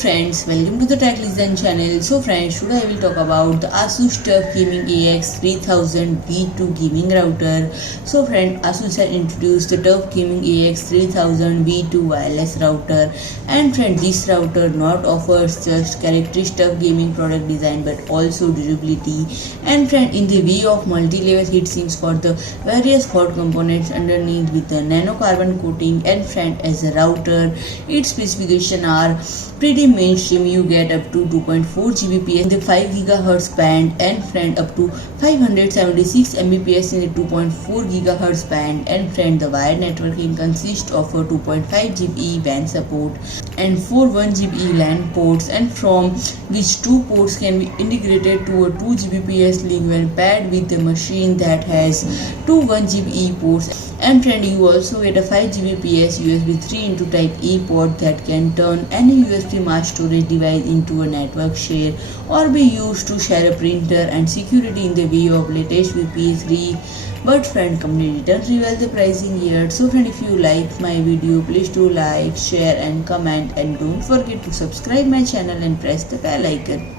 friends, welcome to the Tech Listen channel. So friends, today I will talk about the ASUS TUF Gaming AX3000 V2 gaming router. So friend, ASUS has introduced the TUF Gaming AX3000 V2 wireless router, and friend, this router not offers just characteristic gaming product design but also durability, and friend, in the way of multi-level heatsinks for the various hot components underneath with the nano-carbon coating. And friend, as a router, its specifications are pretty mainstream. You get up to 2.4 Gbps in the 5 GHz band, and friend, up to 576 Mbps in the 2.4 GHz band. And friend, the wired networking consists of a 2.5 GbE WAN support and 4 1 GbE LAN ports, and from which 2 ports can be integrated to a 2 Gbps link when paired with a machine that has 2 1 GbE ports. And friend, you also get a 5 Gbps USB 3x Type A port that can turn any USB mass storage device into a network share or be used to share a printer and security in the way of latest VP3. But friend, company didn't reveal the pricing yet. So friend, if you like my video, please do like, share and comment, and don't forget to subscribe my channel and press the bell icon.